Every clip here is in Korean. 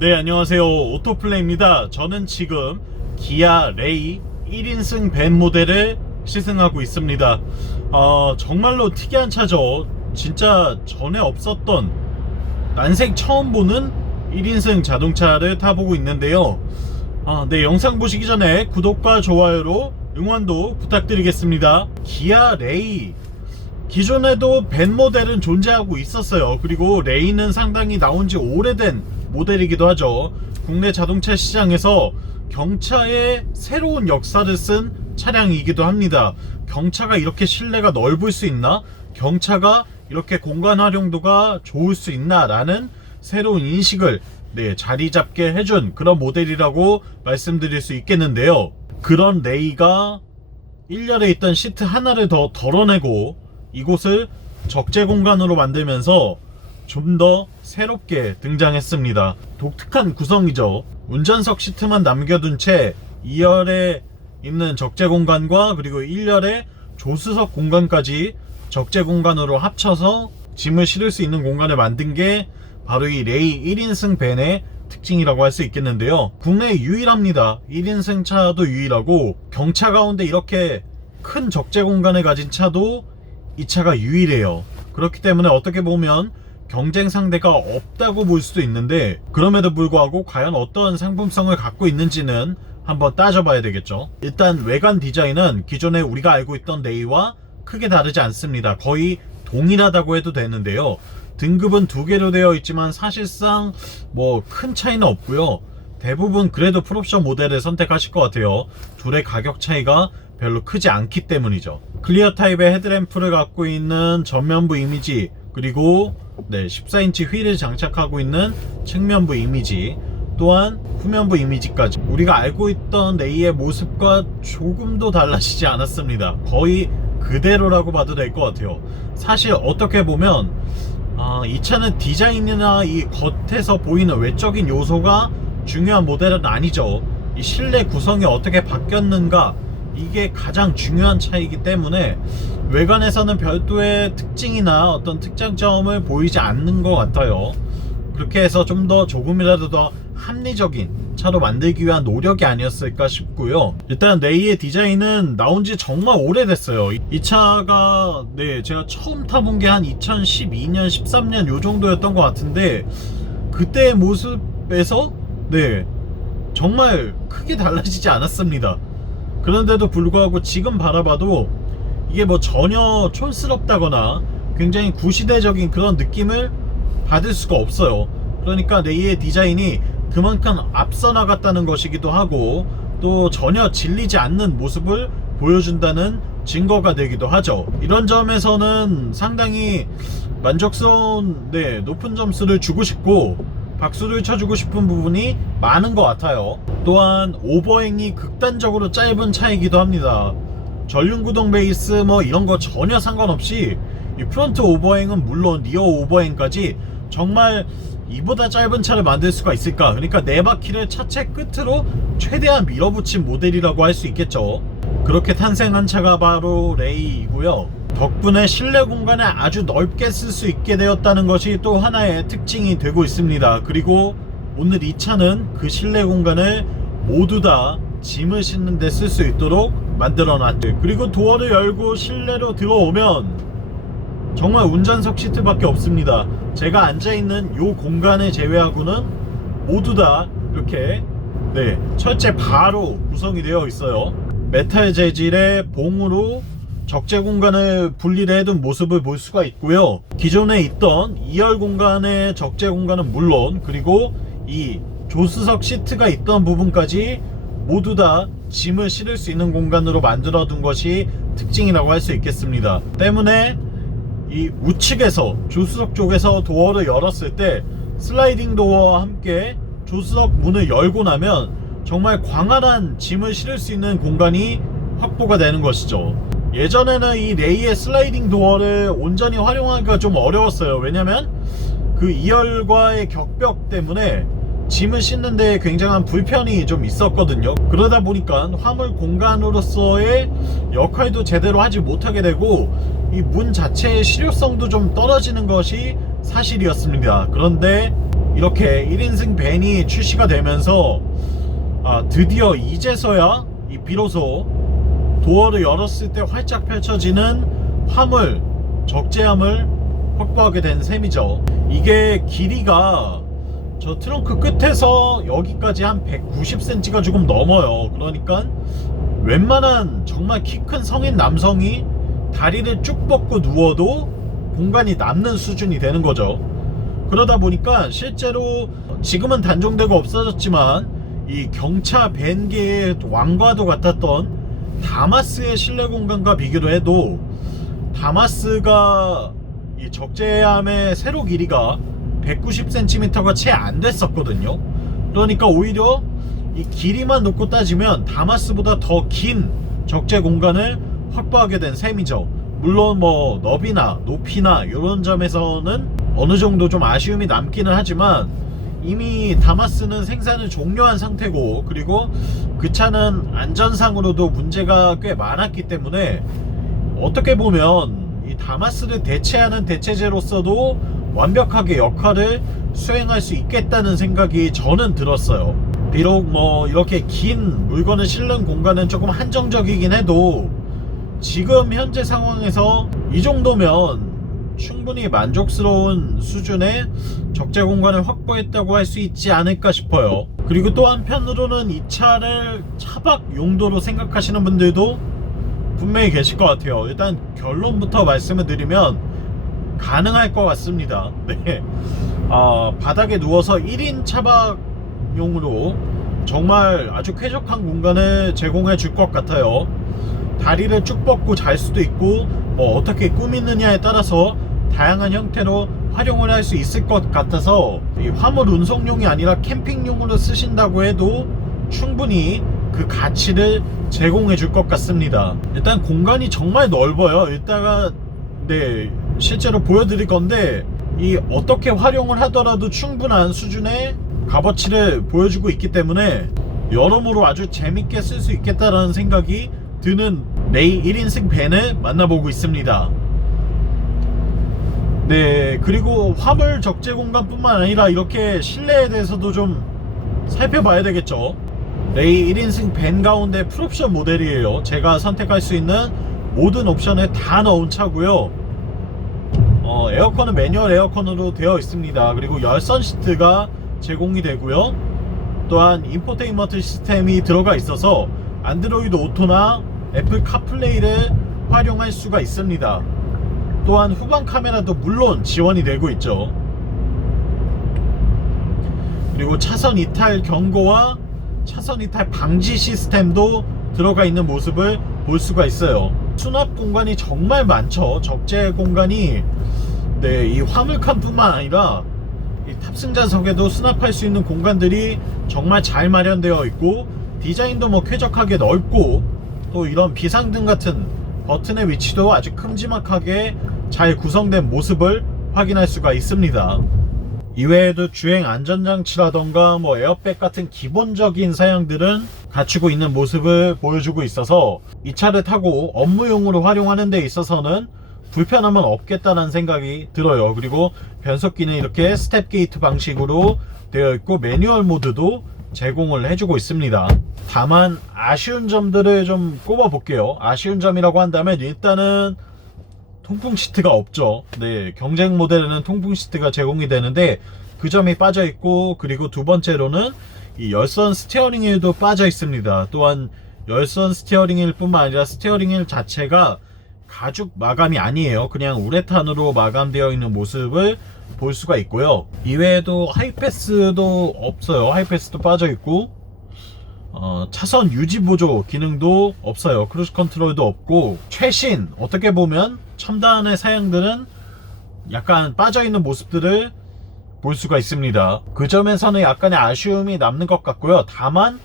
네, 안녕하세요. 오토플레이입니다. 저는 지금 기아 레이 1인승 밴 모델을 시승하고 있습니다. 정말로 특이한 차죠. 진짜 전에 없었던, 난생 처음 보는 1인승 자동차를 타보고 있는데요. 네, 영상 보시기 전에 구독과 좋아요로 응원도 부탁드리겠습니다. 기아 레이, 기존에도 밴 모델은 존재하고 있었어요. 그리고 레이는 상당히 나온 지 오래된 모델이기도 하죠. 국내 자동차 시장에서 경차의 새로운 역사를 쓴 차량이기도 합니다. 경차가 이렇게 실내가 넓을 수 있나? 경차가 이렇게 공간 활용도가 좋을 수 있나? 라는 새로운 인식을 자리 잡게 해준 그런 모델이라고 말씀드릴 수 있겠는데요. 그런 레이가 1열에 있던 시트 하나를 더 덜어내고 이곳을 적재 공간으로 만들면서 좀 더 새롭게 등장했습니다. 독특한 구성이죠. 운전석 시트만 남겨둔 채 2열에 있는 적재 공간과 그리고 1열의 조수석 공간까지 적재 공간으로 합쳐서 짐을 실을 수 있는 공간을 만든 게 바로 이 레이 1인승 밴의 특징이라고 할 수 있겠는데요. 국내에 유일합니다. 1인승 차도 유일하고 경차 가운데 이렇게 큰 적재 공간을 가진 차도 이 차가 유일해요. 그렇기 때문에 어떻게 보면 경쟁 상대가 없다고 볼 수도 있는데, 그럼에도 불구하고 과연 어떤 상품성을 갖고 있는지는 한번 따져봐야 되겠죠. 일단 외관 디자인은 기존에 우리가 알고 있던 레이와 크게 다르지 않습니다. 거의 동일하다고 해도 되는데요. 등급은 두 개로 되어 있지만 사실상 뭐 큰 차이는 없고요. 대부분 그래도 풀옵션 모델을 선택하실 것 같아요. 둘의 가격 차이가 별로 크지 않기 때문이죠. 클리어 타입의 헤드램프를 갖고 있는 전면부 이미지, 그리고 14인치 휠을 장착하고 있는 측면부 이미지, 또한 후면부 이미지까지 우리가 알고 있던 레이의 모습과 조금도 달라지지 않았습니다. 거의 그대로라고 봐도 될 것 같아요. 사실 어떻게 보면 이 차는 디자인이나 이 겉에서 보이는 외적인 요소가 중요한 모델은 아니죠. 이 실내 구성이 어떻게 바뀌었는가, 이게 가장 중요한 차이기 때문에 외관에서는 별도의 특징이나 어떤 특장점을 보이지 않는 것 같아요. 그렇게 해서 좀 더 조금이라도 더 합리적인 차로 만들기 위한 노력이 아니었을까 싶고요. 일단 레이의 디자인은 나온 지 정말 오래됐어요. 이 차가 제가 처음 타본 게 한 2012년 13년 요 정도였던 것 같은데, 그때의 모습에서 정말 크게 달라지지 않았습니다. 그런데도 불구하고 지금 바라봐도 이게 뭐 전혀 촌스럽다거나 굉장히 구시대적인 그런 느낌을 받을 수가 없어요. 그러니까 레이의 디자인이 그만큼 앞서 나갔다는 것이기도 하고, 또 전혀 질리지 않는 모습을 보여준다는 증거가 되기도 하죠. 이런 점에서는 상당히 만족스러운 높은 점수를 주고 싶고 박수를 쳐주고 싶은 부분이 많은 것 같아요. 또한 오버행이 극단적으로 짧은 차이기도 합니다. 전륜구동 베이스 뭐 이런 거 전혀 상관없이 이 프론트 오버행은 물론 리어 오버행까지 정말 이보다 짧은 차를 만들 수가 있을까? 그러니까 네 바퀴를 차체 끝으로 최대한 밀어붙인 모델이라고 할 수 있겠죠. 그렇게 탄생한 차가 바로 레이이고요. 덕분에 실내 공간을 아주 넓게 쓸 수 있게 되었다는 것이 또 하나의 특징이 되고 있습니다. 그리고 오늘 이 차는 그 실내 공간을 모두 다 짐을 싣는 데 쓸 수 있도록 만들어 놨죠. 그리고 도어를 열고 실내로 들어오면 정말 운전석 시트밖에 없습니다. 제가 앉아있는 이 공간을 제외하고는 모두 다 이렇게 철제 바로 구성이 되어 있어요. 메탈 재질의 봉으로 적재 공간을 분리를 해둔 모습을 볼 수가 있고요. 기존에 있던 2열 공간의 적재 공간은 물론, 그리고 이 조수석 시트가 있던 부분까지 모두 다 짐을 실을 수 있는 공간으로 만들어 둔 것이 특징이라고 할 수 있겠습니다. 때문에 이 우측에서, 조수석 쪽에서 도어를 열었을 때 슬라이딩 도어와 함께 조수석 문을 열고 나면 정말 광활한 짐을 실을 수 있는 공간이 확보가 되는 것이죠. 예전에는 이 레이의 슬라이딩 도어를 온전히 활용하기가 좀 어려웠어요. 왜냐면 그 2열과의 격벽 때문에 짐을 싣는 데 굉장한 불편이 좀 있었거든요. 그러다 보니까 화물 공간으로서의 역할도 제대로 하지 못하게 되고 이 문 자체의 실효성도 좀 떨어지는 것이 사실이었습니다. 그런데 이렇게 1인승 밴이 출시가 되면서 드디어 이제서야 비로소 도어를 열었을 때 활짝 펼쳐지는 화물, 적재함을 확보하게 된 셈이죠. 이게 길이가 저 트렁크 끝에서 여기까지 한 190cm가 조금 넘어요. 그러니까 웬만한 정말 키 큰 성인 남성이 다리를 쭉 뻗고 누워도 공간이 남는 수준이 되는 거죠. 그러다 보니까 실제로 지금은 단종되고 없어졌지만 이 경차 밴계의 왕과도 같았던 다마스의 실내 공간과 비교를 해도 다마스가 이 적재함의 세로 길이가 190cm가 채 안 됐었거든요. 그러니까 오히려 이 길이만 놓고 따지면 다마스보다 더 긴 적재 공간을 확보하게 된 셈이죠. 물론 뭐 너비나 높이나 이런 점에서는 어느 정도 좀 아쉬움이 남기는 하지만 이미 다마스는 생산을 종료한 상태고, 그리고 그 차는 안전상으로도 문제가 꽤 많았기 때문에 어떻게 보면 이 다마스를 대체하는 대체제로서도 완벽하게 역할을 수행할 수 있겠다는 생각이 저는 들었어요. 비록 뭐 이렇게 긴 물건을 실는 공간은 조금 한정적이긴 해도 지금 현재 상황에서 이 정도면 충분히 만족스러운 수준의 적재 공간을 확보했다고 할 수 있지 않을까 싶어요. 그리고 또 한편으로는 이 차를 차박 용도로 생각하시는 분들도 분명히 계실 것 같아요. 일단 결론부터 말씀을 드리면 가능할 것 같습니다. 네. 바닥에 누워서 1인 차박용으로 정말 아주 쾌적한 공간을 제공해 줄 것 같아요. 다리를 쭉 뻗고 잘 수도 있고, 뭐 어떻게 꾸미느냐에 따라서 다양한 형태로 활용을 할 수 있을 것 같아서 이 화물 운송용이 아니라 캠핑용으로 쓰신다고 해도 충분히 그 가치를 제공해 줄 것 같습니다. 일단 공간이 정말 넓어요. 이따가 실제로 보여드릴 건데 이 어떻게 활용을 하더라도 충분한 수준의 값어치를 보여주고 있기 때문에 여러모로 아주 재밌게 쓸 수 있겠다라는 생각이 드는 레이 1인승 밴을 만나보고 있습니다. 네, 그리고 화물 적재 공간뿐만 아니라 이렇게 실내에 대해서도 좀 살펴봐야 되겠죠. 레이 1인승 밴 가운데 풀옵션 모델이에요. 제가 선택할 수 있는 모든 옵션을 다 넣은 차고요. 에어컨은 매뉴얼 에어컨으로 되어 있습니다. 그리고 열선 시트가 제공이 되고요. 또한 인포테인먼트 시스템이 들어가 있어서 안드로이드 오토나 애플 카플레이를 활용할 수가 있습니다. 또한 후방 카메라도 물론 지원이 되고 있죠. 그리고 차선 이탈 경고와 차선 이탈 방지 시스템도 들어가 있는 모습을 볼 수가 있어요. 수납 공간이 정말 많죠. 적재 공간이 이 화물칸 뿐만 아니라 이 탑승자석에도 수납할 수 있는 공간들이 정말 잘 마련되어 있고, 디자인도 뭐 쾌적하게 넓고, 또 이런 비상등 같은 버튼의 위치도 아주 큼지막하게 잘 구성된 모습을 확인할 수가 있습니다. 이외에도 주행 안전장치라던가 뭐 에어백 같은 기본적인 사양들은 갖추고 있는 모습을 보여주고 있어서 이 차를 타고 업무용으로 활용하는 데 있어서는 불편함은 없겠다는 생각이 들어요. 그리고 변속기는 이렇게 스텝 게이트 방식으로 되어 있고 매뉴얼 모드도 제공을 해주고 있습니다. 다만 아쉬운 점들을 좀 꼽아 볼게요. 아쉬운 점이라고 한다면 일단은 통풍 시트가 없죠. 경쟁 모델에는 통풍 시트가 제공이 되는데 그 점이 빠져 있고, 그리고 두 번째로는 이 열선 스티어링 휠도 빠져 있습니다. 또한 열선 스티어링 휠 뿐만 아니라 스티어링 휠 자체가 가죽 마감이 아니에요. 그냥 우레탄으로 마감되어 있는 모습을 볼 수가 있고요. 이외에도 하이패스도 없어요. 하이패스도 빠져 있고, 차선 유지 보조 기능도 없어요. 크루즈 컨트롤도 없고, 최신 어떻게 보면 첨단의 사양들은 약간 빠져 있는 모습들을 볼 수가 있습니다. 그 점에서는 약간의 아쉬움이 남는 것 같고요. 다만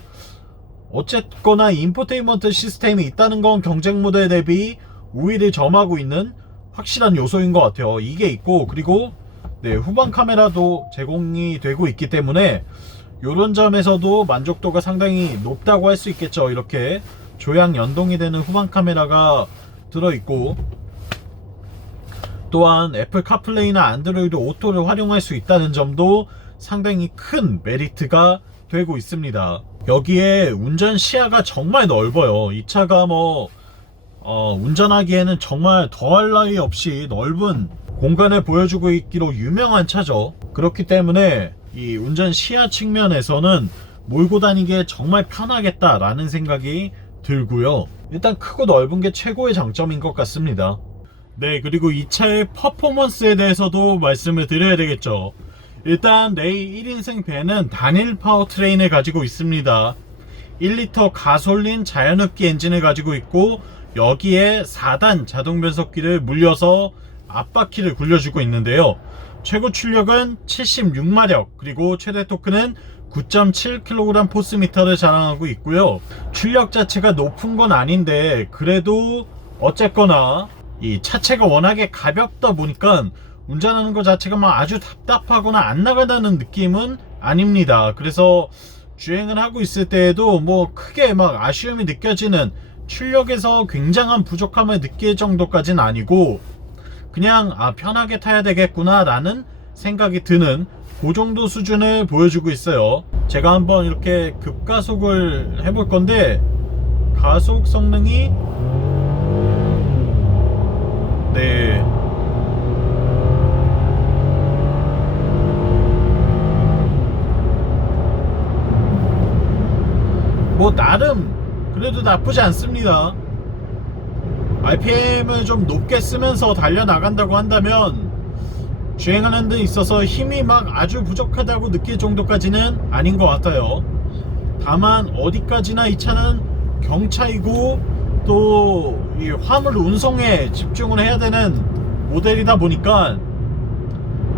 어쨌거나 인포테인먼트 시스템이 있다는 건 경쟁 모델 대비 우위를 점하고 있는 확실한 요소인 것 같아요. 이게 있고, 그리고 후방 카메라도 제공이 되고 있기 때문에 이런 점에서도 만족도가 상당히 높다고 할 수 있겠죠. 이렇게 조향 연동이 되는 후방 카메라가 들어있고, 또한 애플 카플레이나 안드로이드 오토를 활용할 수 있다는 점도 상당히 큰 메리트가 되고 있습니다. 여기에 운전 시야가 정말 넓어요. 이 차가 운전하기에는 정말 더할 나위 없이 넓은 공간을 보여주고 있기로 유명한 차죠. 그렇기 때문에 이 운전 시야 측면에서는 몰고 다니기에 정말 편하겠다라는 생각이 들고요. 일단 크고 넓은 게 최고의 장점인 것 같습니다. 네, 그리고 이 차의 퍼포먼스에 대해서도 말씀을 드려야 되겠죠. 일단 레이 1인승 밴은 단일 파워트레인을 가지고 있습니다. 1리터 가솔린 자연흡기 엔진을 가지고 있고, 여기에 4단 자동 변속기를 물려서 앞바퀴를 굴려주고 있는데요. 최고 출력은 76마력, 그리고 최대 토크는 9.7kg 포스미터를 자랑하고 있고요. 출력 자체가 높은 건 아닌데 그래도 어쨌거나 이 차체가 워낙에 가볍다 보니까 운전하는 것 자체가 막 아주 답답하거나 안 나가다는 느낌은 아닙니다. 그래서 주행을 하고 있을 때에도 뭐 크게 막 아쉬움이 느껴지는, 출력에서 굉장한 부족함을 느낄 정도까지는 아니고 그냥 편하게 타야 되겠구나 라는 생각이 드는 그 정도 수준을 보여주고 있어요. 제가 한번 이렇게 급가속을 해볼 건데, 가속 성능이 네, 뭐 나름 그래도 나쁘지 않습니다. RPM을 좀 높게 쓰면서 달려나간다고 한다면 주행하는 데 있어서 힘이 막 아주 부족하다고 느낄 정도까지는 아닌 것 같아요. 다만 어디까지나 이 차는 경차이고 또 이 화물 운송에 집중을 해야 되는 모델이다 보니까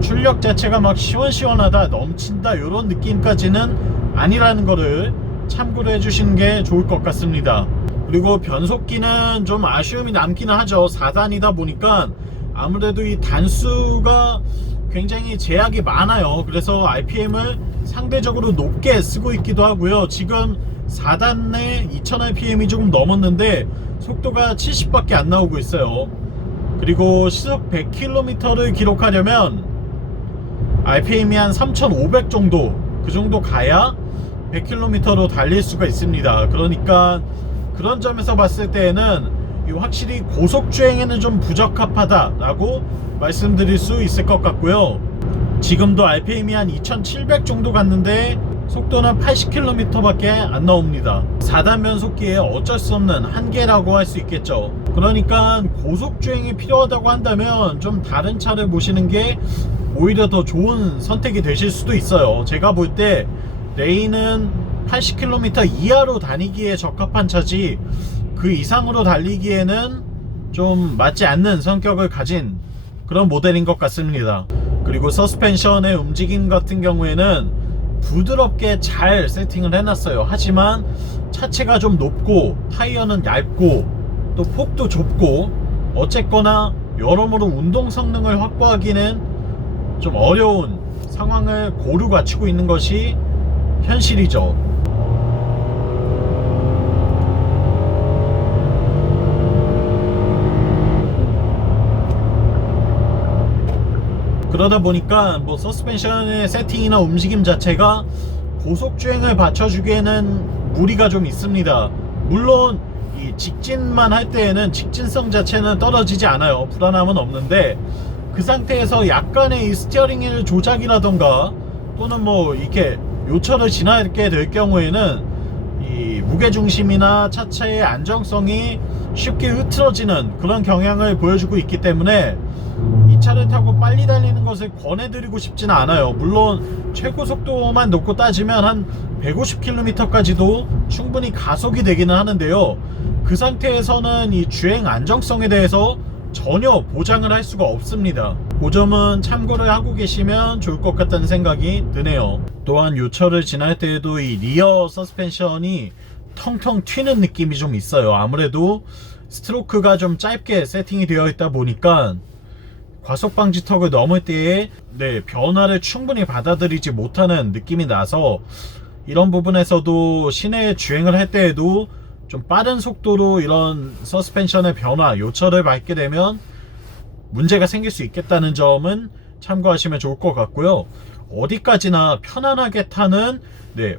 출력 자체가 막 시원시원하다, 넘친다 이런 느낌까지는 아니라는 거를 참고를 해주시는 게 좋을 것 같습니다. 그리고 변속기는 좀 아쉬움이 남기는 하죠. 4단이다 보니까 아무래도 이 단수가 굉장히 제약이 많아요. 그래서 RPM을 상대적으로 높게 쓰고 있기도 하고요. 지금 4단에 2000rpm이 조금 넘었는데 속도가 70밖에 안 나오고 있어요. 그리고 시속 100km를 기록하려면 RPM이 한 3500 정도, 그 정도 가야 100km로 달릴 수가 있습니다. 그러니까 그런 점에서 봤을 때에는 확실히 고속주행에는 좀 부적합하다 라고 말씀드릴 수 있을 것 같고요. 지금도 RPM이 한 2700 정도 갔는데 속도는 80km 밖에 안 나옵니다. 4단 변속기에 어쩔 수 없는 한계라고 할 수 있겠죠. 그러니까 고속주행이 필요하다고 한다면 좀 다른 차를 보시는 게 오히려 더 좋은 선택이 되실 수도 있어요. 제가 볼 때 레이는 80km 이하로 다니기에 적합한 차지 그 이상으로 달리기에는 좀 맞지 않는 성격을 가진 그런 모델인 것 같습니다. 그리고 서스펜션의 움직임 같은 경우에는 부드럽게 잘 세팅을 해놨어요. 하지만 차체가 좀 높고 타이어는 얇고 또 폭도 좁고 어쨌거나 여러모로 운동 성능을 확보하기는 좀 어려운 상황을 고루 갖추고 있는 것이 현실이죠. 그러다 보니까 뭐 서스펜션의 세팅이나 움직임 자체가 고속주행을 받쳐주기에는 무리가 좀 있습니다. 물론 이 직진만 할 때에는 직진성 자체는 떨어지지 않아요. 불안함은 없는데 그 상태에서 약간의 이 스티어링 휠 조작이라던가 또는 뭐 이렇게 요철을 지나게 될 경우에는 이 무게중심이나 차체의 안정성이 쉽게 흐트러지는 그런 경향을 보여주고 있기 때문에 이 차를 타고 빨리 달리는 것을 권해드리고 싶지는 않아요. 물론 최고 속도만 놓고 따지면 한 150km까지도 충분히 가속이 되기는 하는데요. 그 상태에서는 이 주행 안정성에 대해서 전혀 보장을 할 수가 없습니다. 그 점은 참고를 하고 계시면 좋을 것 같다는 생각이 드네요. 또한 요철을 지날 때에도 이 리어 서스펜션이 텅텅 튀는 느낌이 좀 있어요. 아무래도 스트로크가 좀 짧게 세팅이 되어 있다 보니까 과속 방지턱을 넘을 때에 변화를 충분히 받아들이지 못하는 느낌이 나서 이런 부분에서도 시내 주행을 할 때에도 좀 빠른 속도로 이런 서스펜션의 변화, 요철을 밟게 되면 문제가 생길 수 있겠다는 점은 참고하시면 좋을 것 같고요. 어디까지나 편안하게 타는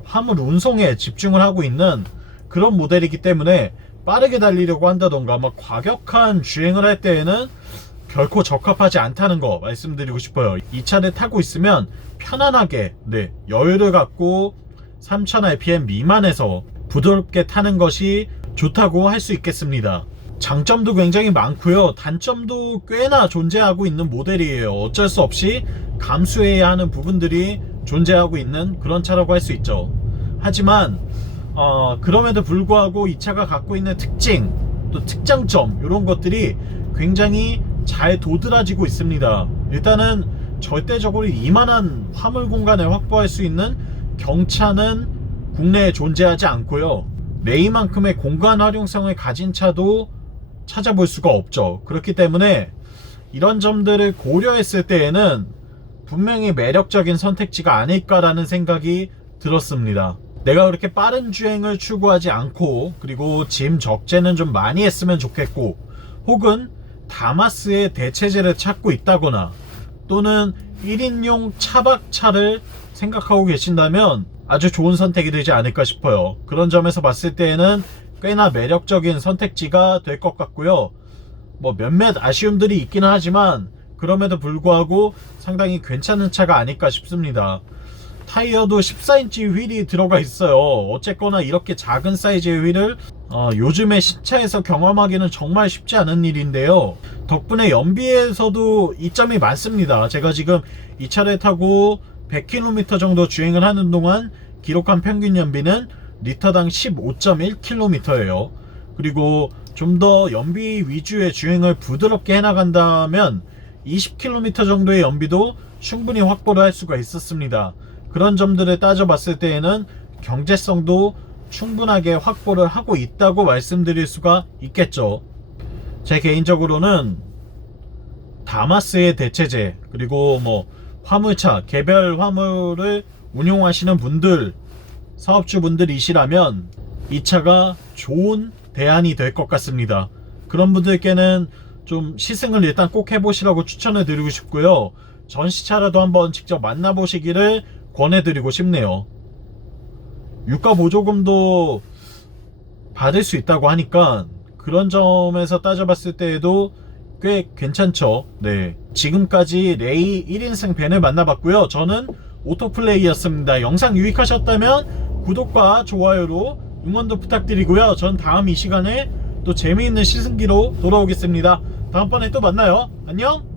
화물 운송에 집중을 하고 있는 그런 모델이기 때문에 빠르게 달리려고 한다던가 과격한 주행을 할 때에는 결코 적합하지 않다는 거 말씀드리고 싶어요. 이 차를 타고 있으면 편안하게 여유를 갖고 3000rpm 미만에서 부드럽게 타는 것이 좋다고 할 수 있겠습니다. 장점도 굉장히 많고요. 단점도 꽤나 존재하고 있는 모델이에요. 어쩔 수 없이 감수해야 하는 부분들이 존재하고 있는 그런 차라고 할 수 있죠. 하지만 그럼에도 불구하고 이 차가 갖고 있는 특징, 또 특장점 이런 것들이 굉장히 잘 도드라지고 있습니다. 일단은 절대적으로 이만한 화물 공간을 확보할 수 있는 경차는 국내에 존재하지 않고요. 레이만큼의 공간 활용성을 가진 차도 찾아볼 수가 없죠. 그렇기 때문에 이런 점들을 고려했을 때에는 분명히 매력적인 선택지가 아닐까라는 생각이 들었습니다. 내가 그렇게 빠른 주행을 추구하지 않고, 그리고 짐 적재는 좀 많이 했으면 좋겠고, 혹은 다마스의 대체제를 찾고 있다거나, 또는 1인용 차박차를 생각하고 계신다면 아주 좋은 선택이 되지 않을까 싶어요. 그런 점에서 봤을 때에는 꽤나 매력적인 선택지가 될 것 같고요. 몇몇 아쉬움들이 있기는 하지만 그럼에도 불구하고 상당히 괜찮은 차가 아닐까 싶습니다. 타이어도 14인치 휠이 들어가 있어요. 어쨌거나 이렇게 작은 사이즈의 휠을 요즘에 신차에서 경험하기는 정말 쉽지 않은 일인데요. 덕분에 연비에서도 이점이 많습니다. 제가 지금 이 차를 타고 100km 정도 주행을 하는 동안 기록한 평균 연비는 리터당 15.1km예요. 그리고 좀 더 연비 위주의 주행을 부드럽게 해나간다면 20km 정도의 연비도 충분히 확보를 할 수가 있었습니다. 그런 점들을 따져봤을 때에는 경제성도 충분하게 확보를 하고 있다고 말씀드릴 수가 있겠죠. 제 개인적으로는 다마스의 대체제, 그리고 화물차, 개별 화물을 운용하시는 분들, 사업주분들이시라면 이 차가 좋은 대안이 될 것 같습니다. 그런 분들께는 좀 시승을 일단 꼭 해보시라고 추천을 드리고 싶고요. 전시차라도 한번 직접 만나보시기를 권해드리고 싶네요. 유가 보조금도 받을 수 있다고 하니까 그런 점에서 따져봤을 때에도 꽤 괜찮죠. 지금까지 레이 1인승 벤을 만나봤고요. 저는 오토플레이였습니다. 영상 유익하셨다면 구독과 좋아요로 응원도 부탁드리고요. 전 다음 이 시간에 또 재미있는 시승기로 돌아오겠습니다. 다음번에 또 만나요. 안녕.